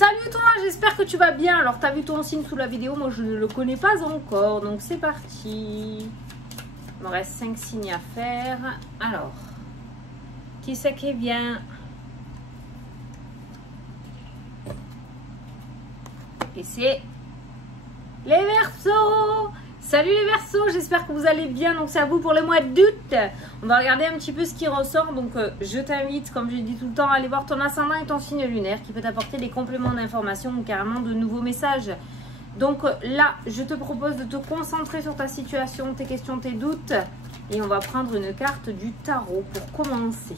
Salut toi, j'espère que tu vas bien. Alors tu as vu ton signe sous la vidéo, moi je ne le connais pas encore, donc c'est parti. Il me reste 5 signes à faire. Alors, qui c'est qui vient? Et c'est les Verseaux. Salut les Verseaux, j'espère que vous allez bien. Donc c'est à vous pour le mois d'août. On va regarder un petit peu ce qui ressort. Donc je t'invite, comme je dis tout le temps, à aller voir ton ascendant et ton signe lunaire qui peut t'apporter des compléments d'information ou carrément de nouveaux messages. Donc là, je te propose de te concentrer sur ta situation, tes questions, tes doutes. Et on va prendre une carte du tarot pour commencer.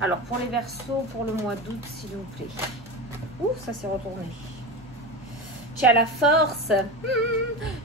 Alors pour les Verseaux, pour le mois d'août, s'il vous plaît. Ouh, ça s'est retourné. Tu as la force,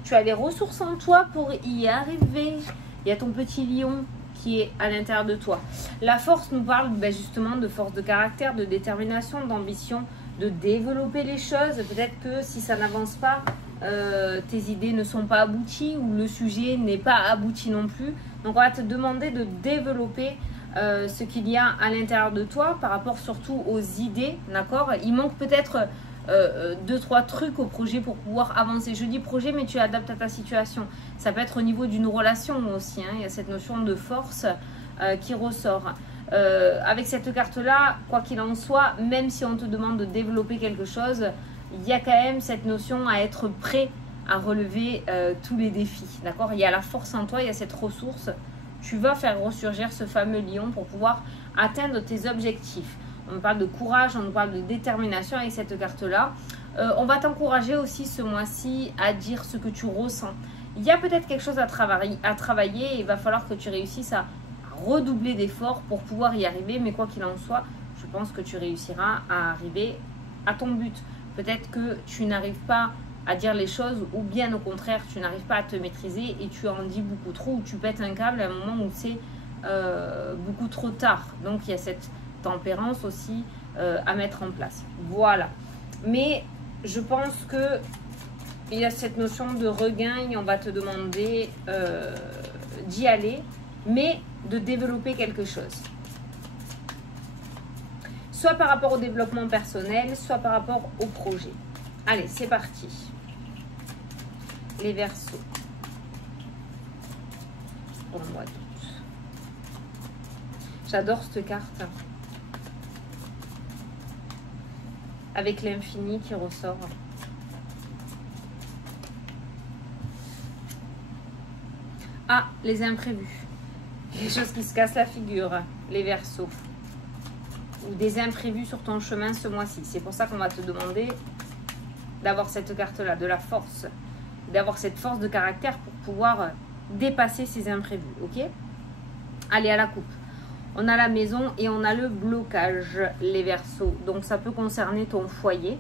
tu as les ressources en toi pour y arriver. Il y a ton petit lion qui est à l'intérieur de toi. La force nous parle justement de force de caractère, de détermination, d'ambition, de développer les choses. Peut-être que si ça n'avance pas, tes idées ne sont pas abouties ou le sujet n'est pas abouti non plus. Donc on va te demander de développer ce qu'il y a à l'intérieur de toi par rapport surtout aux idées, d'accord? Il manque peut-être 2-3 trucs au projet pour pouvoir avancer. Je dis projet, mais tu adaptes à ta situation. Ça peut être au niveau d'une relation aussi, hein. Il y a cette notion de force qui ressort. Avec cette carte-là, quoi qu'il en soit, même si on te demande de développer quelque chose, il y a quand même cette notion à être prêt à relever tous les défis. D'accord? Il y a la force en toi, il y a cette ressource. Tu vas faire ressurgir ce fameux lion pour pouvoir atteindre tes objectifs. On parle de courage, on parle de détermination avec cette carte-là. On va t'encourager aussi ce mois-ci à dire ce que tu ressens. Il y a peut-être quelque chose à travailler et il va falloir que tu réussisses à redoubler d'efforts pour pouvoir y arriver. Mais quoi qu'il en soit, je pense que tu réussiras à arriver à ton but. Peut-être que tu n'arrives pas à dire les choses ou bien au contraire, tu n'arrives pas à te maîtriser et tu en dis beaucoup trop ou tu pètes un câble à un moment où c'est beaucoup trop tard. Donc il y a cette tempérance aussi à mettre en place. Voilà. Mais je pense que il y a cette notion de regain et on va te demander d'y aller, mais de développer quelque chose. Soit par rapport au développement personnel, soit par rapport au projet. Allez, c'est parti. Les Verseaux. Pour le mois d'août. J'adore cette carte. Avec l'infini qui ressort. Ah, les imprévus. Les choses qui se cassent la figure, les Verseaux. Ou des imprévus sur ton chemin ce mois-ci. C'est pour ça qu'on va te demander d'avoir cette carte-là, de la force. D'avoir cette force de caractère pour pouvoir dépasser ces imprévus. Ok? Allez, à la coupe. On a la maison et on a le blocage, les Verseaux. Donc ça peut concerner ton foyer,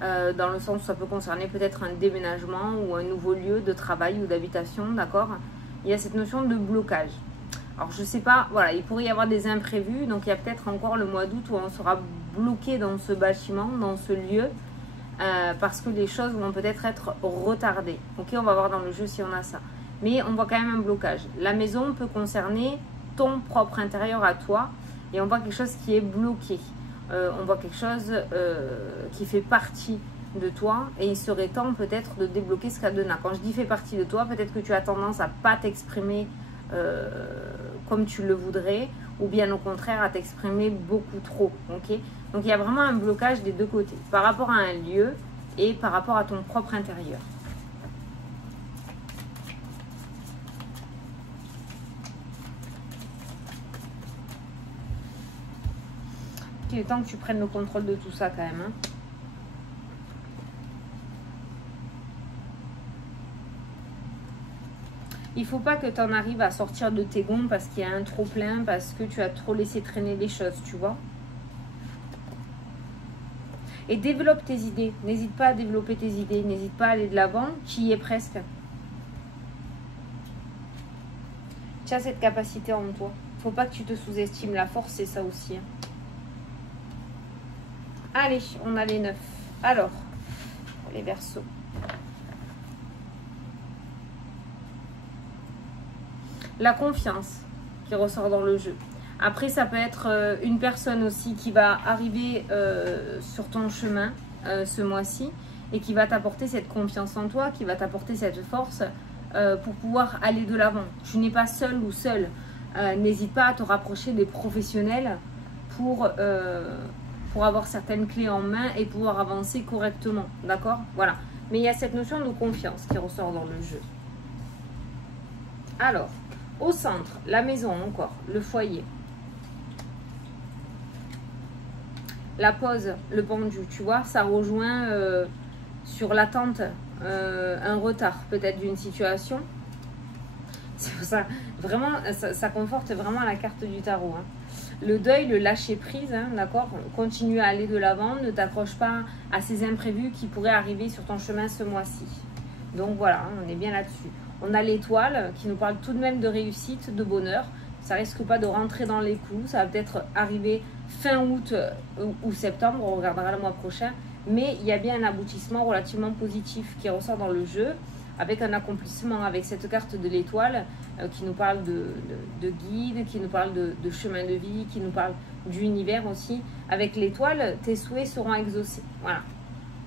dans le sens où ça peut concerner peut-être un déménagement ou un nouveau lieu de travail ou d'habitation, d'accord? Il y a cette notion de blocage. Alors je sais pas, voilà, il pourrait y avoir des imprévus, donc il y a peut-être encore le mois d'août où on sera bloqué dans ce bâtiment, dans ce lieu, parce que les choses vont peut-être être retardées. Ok, on va voir dans le jeu si on a ça. Mais on voit quand même un blocage. La maison peut concerner ton propre intérieur à toi et on voit quelque chose qui est bloqué, on voit quelque chose qui fait partie de toi et il serait temps peut-être de débloquer ce cadenas. Quand je dis fait partie de toi, peut-être que tu as tendance à pas t'exprimer comme tu le voudrais ou bien au contraire à t'exprimer beaucoup trop. Ok, donc il y a vraiment un blocage des deux côtés par rapport à un lieu et par rapport à ton propre intérieur. Il est temps que tu prennes le contrôle de tout ça quand même. Hein. Il ne faut pas que tu en arrives à sortir de tes gonds parce qu'il y a un trop plein, parce que tu as trop laissé traîner les choses, tu vois. Et développe tes idées. N'hésite pas à développer tes idées. N'hésite pas à aller de l'avant. Tu y es presque. Tu as cette capacité en toi. Il ne faut pas que tu te sous-estimes. La force, c'est ça aussi. Hein. Allez, on a les 9. Alors, les Verseaux. La confiance qui ressort dans le jeu. Après, ça peut être une personne aussi qui va arriver sur ton chemin ce mois-ci et qui va t'apporter cette confiance en toi, qui va t'apporter cette force pour pouvoir aller de l'avant. Tu n'es pas seul ou seul. N'hésite pas à te rapprocher des professionnels pour avoir certaines clés en main et pouvoir avancer correctement. D'accord? Voilà. Mais il y a cette notion de confiance qui ressort dans le jeu. Alors, au centre, la maison encore, le foyer. La pause, le pendu, tu vois, ça rejoint sur l'attente, un retard peut-être d'une situation. C'est pour ça, vraiment, ça conforte vraiment la carte du tarot. Hein. Le deuil, le lâcher prise, hein, d'accord? Continue à aller de l'avant, ne t'accroche pas à ces imprévus qui pourraient arriver sur ton chemin ce mois-ci. Donc voilà, hein, on est bien là-dessus. On a l'étoile qui nous parle tout de même de réussite, de bonheur. Ça risque pas de rentrer dans les clous, ça va peut-être arriver fin août ou septembre, on regardera le mois prochain. Mais il y a bien un aboutissement relativement positif qui ressort dans le jeu, avec un accomplissement, avec cette carte de l'étoile qui nous parle de guide, qui nous parle de chemin de vie, qui nous parle d'univers aussi. Avec l'étoile, tes souhaits seront exaucés. Voilà.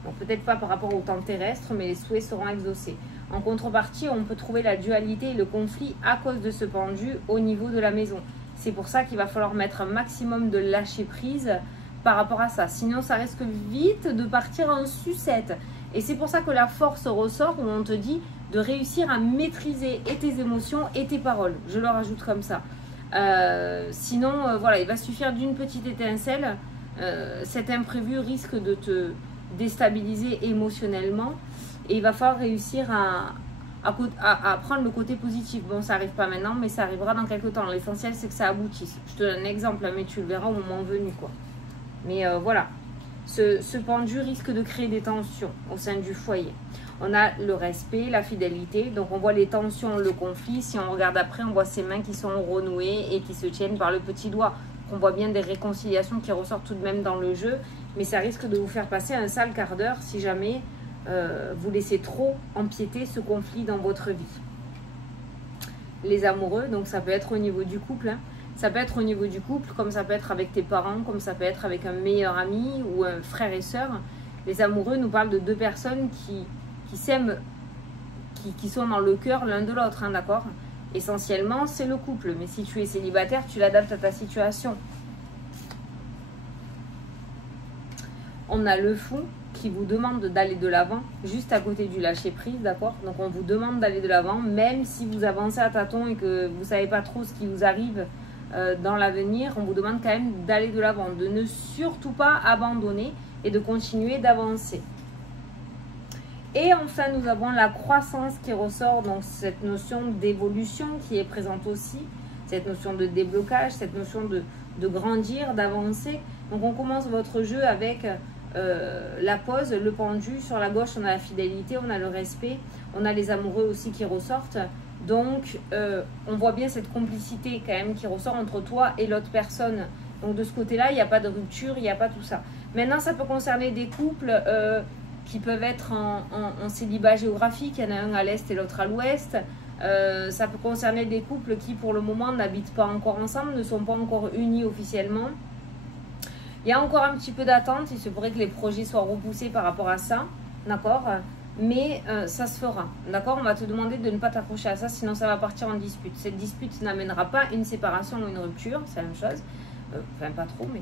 Donc peut-être pas par rapport au temps terrestre, mais les souhaits seront exaucés. En contrepartie, on peut trouver la dualité et le conflit à cause de ce pendu au niveau de la maison. C'est pour ça qu'il va falloir mettre un maximum de lâcher prise par rapport à ça. Sinon, ça risque vite de partir en sucette. Et c'est pour ça que la force ressort où on te dit de réussir à maîtriser et tes émotions et tes paroles. Je le rajoute comme ça. Sinon, voilà, il va suffire d'une petite étincelle. Cet imprévu risque de te déstabiliser émotionnellement. Et il va falloir réussir à prendre le côté positif. Bon, ça n'arrive pas maintenant, mais ça arrivera dans quelques temps. L'essentiel, c'est que ça aboutisse. Je te donne un exemple, mais tu le verras au moment venu, quoi. Mais voilà, ce pendu risque de créer des tensions au sein du foyer. On a le respect, la fidélité. Donc, on voit les tensions, le conflit. Si on regarde après, on voit ces mains qui sont renouées et qui se tiennent par le petit doigt. On voit bien des réconciliations qui ressortent tout de même dans le jeu. Mais ça risque de vous faire passer un sale quart d'heure si jamais vous laissez trop empiéter ce conflit dans votre vie. Les amoureux, donc ça peut être au niveau du couple. Hein. Ça peut être au niveau du couple, comme ça peut être avec tes parents, comme ça peut être avec un meilleur ami ou un frère et sœur. Les amoureux nous parlent de deux personnes qui s'aiment, qui sont dans le cœur l'un de l'autre, hein, d'accord? Essentiellement, c'est le couple. Mais si tu es célibataire, tu l'adaptes à ta situation. On a le fou qui vous demande d'aller de l'avant, juste à côté du lâcher prise, d'accord? Donc on vous demande d'aller de l'avant, même si vous avancez à tâtons et que vous ne savez pas trop ce qui vous arrive dans l'avenir, on vous demande quand même d'aller de l'avant, de ne surtout pas abandonner et de continuer d'avancer. Et enfin, nous avons la croissance qui ressort, donc cette notion d'évolution qui est présente aussi, cette notion de déblocage, cette notion de grandir, d'avancer. Donc on commence votre jeu avec la pause, le pendu. Sur la gauche, on a la fidélité, on a le respect, on a les amoureux aussi qui ressortent. Donc, on voit bien cette complicité quand même qui ressort entre toi et l'autre personne. Donc, de ce côté-là, il n'y a pas de rupture, il n'y a pas tout ça. Maintenant, ça peut concerner des couples qui peuvent être en célibat géographique. Il y en a un à l'est et l'autre à l'ouest. Ça peut concerner des couples qui, pour le moment, n'habitent pas encore ensemble, ne sont pas encore unis officiellement. Il y a encore un petit peu d'attente, il se pourrait que les projets soient repoussés par rapport à ça, d'accord? Mais ça se fera, d'accord? On va te demander de ne pas t'accrocher à ça, sinon ça va partir en dispute. Cette dispute n'amènera pas une séparation ou une rupture, c'est la même chose. Enfin, pas trop, mais...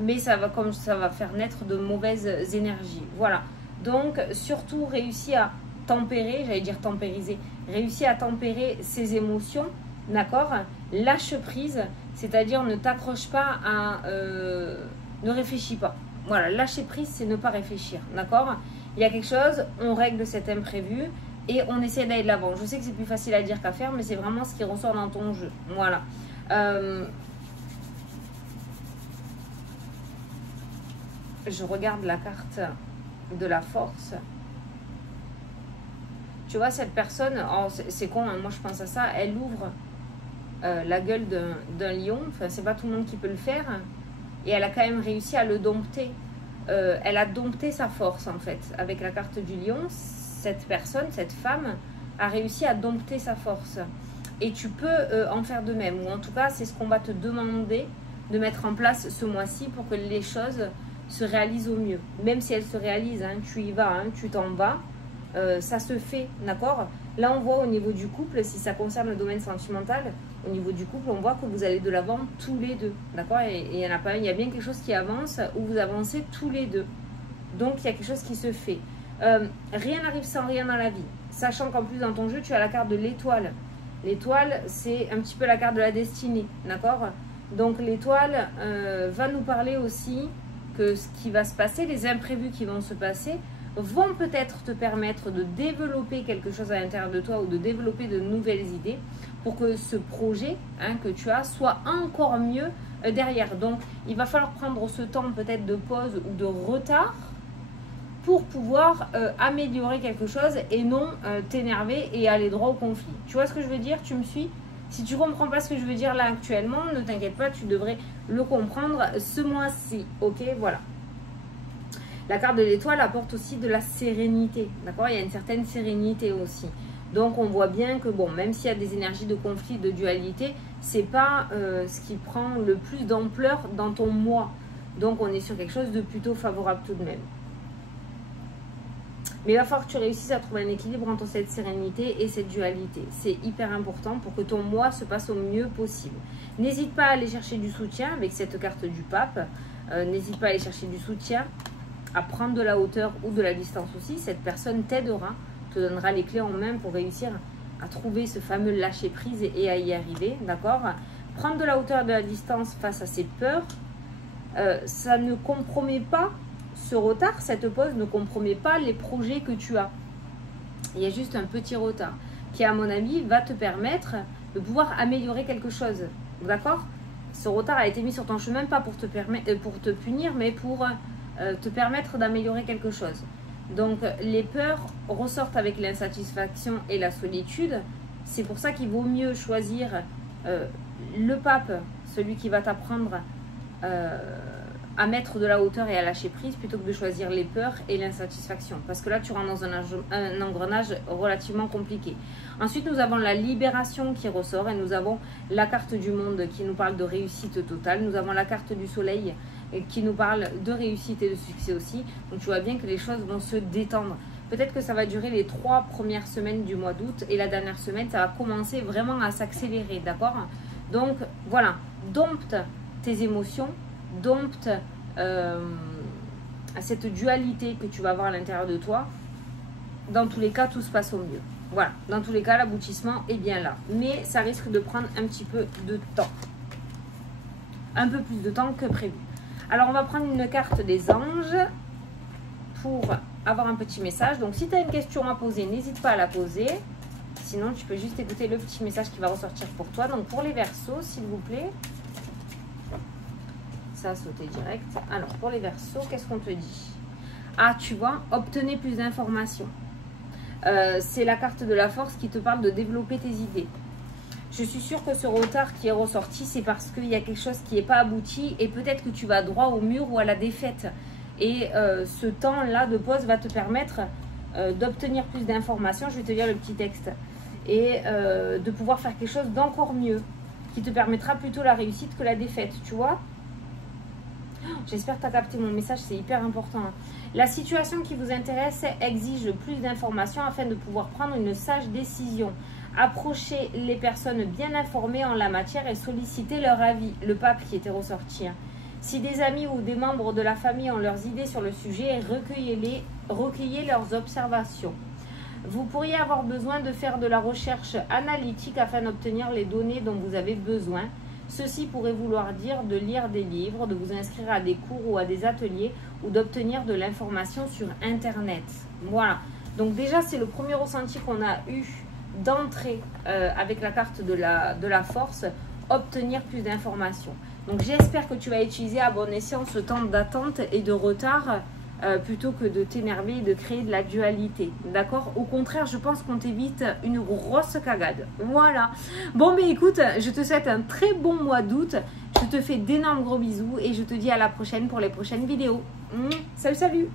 mais ça va, comme ça va faire naître de mauvaises énergies. Voilà. Donc, surtout, réussir à tempérer, j'allais dire tempériser, réussir à tempérer ses émotions, d'accord? Lâche prise, c'est-à-dire ne t'accroche pas à... ne réfléchis pas. Voilà, lâcher prise, c'est ne pas réfléchir, d'accord? Il y a quelque chose, on règle cet imprévu et on essaie d'aller de l'avant. Je sais que c'est plus facile à dire qu'à faire, mais c'est vraiment ce qui ressort dans ton jeu. Voilà. Je regarde la carte de la force. Tu vois, cette personne, oh, c'est con, hein, moi je pense à ça, elle ouvre la gueule d'un lion. Enfin, c'est pas tout le monde qui peut le faire. Et elle a quand même réussi à le dompter. Elle a dompté sa force, en fait. Avec la carte du lion, cette personne, cette femme, a réussi à dompter sa force. et tu peux en faire de même. Ou en tout cas, c'est ce qu'on va te demander de mettre en place ce mois-ci pour que les choses se réalisent au mieux. Même si elles se réalisent, hein, tu y vas, hein, tu t'en vas, ça se fait, d'accord? Là, on voit au niveau du couple, si ça concerne le domaine sentimental, au niveau du couple, on voit que vous allez de l'avant tous les deux, d'accord? Et il y en a pas, il y a bien quelque chose qui avance où vous avancez tous les deux. Donc, il y a quelque chose qui se fait. Rien n'arrive sans rien dans la vie. Sachant qu'en plus, dans ton jeu, tu as la carte de l'étoile. L'étoile, c'est un petit peu la carte de la destinée, d'accord? Donc, l'étoile va nous parler aussi que ce qui va se passer, les imprévus qui vont se passer, vont peut-être te permettre de développer quelque chose à l'intérieur de toi ou de développer de nouvelles idées pour que ce projet, hein, que tu as soit encore mieux derrière. Donc, il va falloir prendre ce temps peut-être de pause ou de retard pour pouvoir améliorer quelque chose et non t'énerver et aller droit au conflit. Tu vois ce que je veux dire? Tu me suis? Si tu ne comprends pas ce que je veux dire là actuellement, ne t'inquiète pas, tu devrais le comprendre ce mois-ci. Ok, voilà. La carte de l'étoile apporte aussi de la sérénité. D'accord? Il y a une certaine sérénité aussi. Donc, on voit bien que, bon, même s'il y a des énergies de conflit, de dualité, ce n'est pas ce qui prend le plus d'ampleur dans ton moi. Donc, on est sur quelque chose de plutôt favorable tout de même. Mais il va falloir que tu réussisses à trouver un équilibre entre cette sérénité et cette dualité. C'est hyper important pour que ton moi se passe au mieux possible. N'hésite pas à aller chercher du soutien avec cette carte du pape. N'hésite pas à aller chercher du soutien, à prendre de la hauteur ou de la distance aussi. Cette personne t'aidera, te donnera les clés en main pour réussir à trouver ce fameux lâcher prise et à y arriver. D'accord? Prendre de la hauteur et de la distance face à ses peurs, ça ne compromet pas. Ce retard, cette pause ne compromet pas les projets que tu as. Il y a juste un petit retard qui, à mon avis, va te permettre de pouvoir améliorer quelque chose. D'accord? Ce retard a été mis sur ton chemin, pas pour te punir, mais pour te permettre d'améliorer quelque chose. Donc, les peurs ressortent avec l'insatisfaction et la solitude. C'est pour ça qu'il vaut mieux choisir le pape, celui qui va t'apprendre à mettre de la hauteur et à lâcher prise plutôt que de choisir les peurs et l'insatisfaction. Parce que là, tu rentres dans un engrenage relativement compliqué. Ensuite, nous avons la libération qui ressort et nous avons la carte du monde qui nous parle de réussite totale. Nous avons la carte du soleil qui nous parle de réussite et de succès aussi. Donc, tu vois bien que les choses vont se détendre. Peut-être que ça va durer les 3 premières semaines du mois d'août et la dernière semaine, ça va commencer vraiment à s'accélérer, d'accord? Donc, voilà, dompte tes émotions, dompte cette dualité que tu vas avoir à l'intérieur de toi. Dans tous les cas, tout se passe au mieux. Voilà, dans tous les cas, l'aboutissement est bien là. Mais ça risque de prendre un petit peu de temps. Un peu plus de temps que prévu. Alors, on va prendre une carte des anges pour avoir un petit message. Donc, si tu as une question à poser, n'hésite pas à la poser. Sinon, tu peux juste écouter le petit message qui va ressortir pour toi. Donc, pour les Verseaux, s'il vous plaît. Ça a sauté direct. Alors, pour les Verseaux, qu'est-ce qu'on te dit? Ah, tu vois, obtenez plus d'informations. C'est la carte de la force qui te parle de développer tes idées. Je suis sûre que ce retard qui est ressorti, c'est parce qu'il y a quelque chose qui n'est pas abouti et peut-être que tu vas droit au mur ou à la défaite. Et ce temps-là de pause va te permettre d'obtenir plus d'informations. Je vais te lire le petit texte. Et de pouvoir faire quelque chose d'encore mieux, qui te permettra plutôt la réussite que la défaite, tu vois. J'espère que tu as capté mon message, c'est hyper important. La situation qui vous intéresse exige plus d'informations afin de pouvoir prendre une sage décision. Approchez les personnes bien informées en la matière et sollicitez leur avis. Le pape qui était ressorti. Si des amis ou des membres de la famille ont leurs idées sur le sujet, recueillez leurs observations. Vous pourriez avoir besoin de faire de la recherche analytique afin d'obtenir les données dont vous avez besoin. Ceci pourrait vouloir dire de lire des livres, de vous inscrire à des cours ou à des ateliers ou d'obtenir de l'information sur Internet. Voilà. Donc déjà, c'est le premier ressenti qu'on a eu d'entrée avec la carte de la force, obtenir plus d'informations. Donc j'espère que tu vas utiliser à bon escient ce temps d'attente et de retard plutôt que de t'énerver et de créer de la dualité. D'accord? Au contraire, je pense qu'on t'évite une grosse cagade. Voilà. Bon, mais écoute, je te souhaite un très bon mois d'août. Je te fais d'énormes gros bisous et je te dis à la prochaine pour les prochaines vidéos. Salut, salut!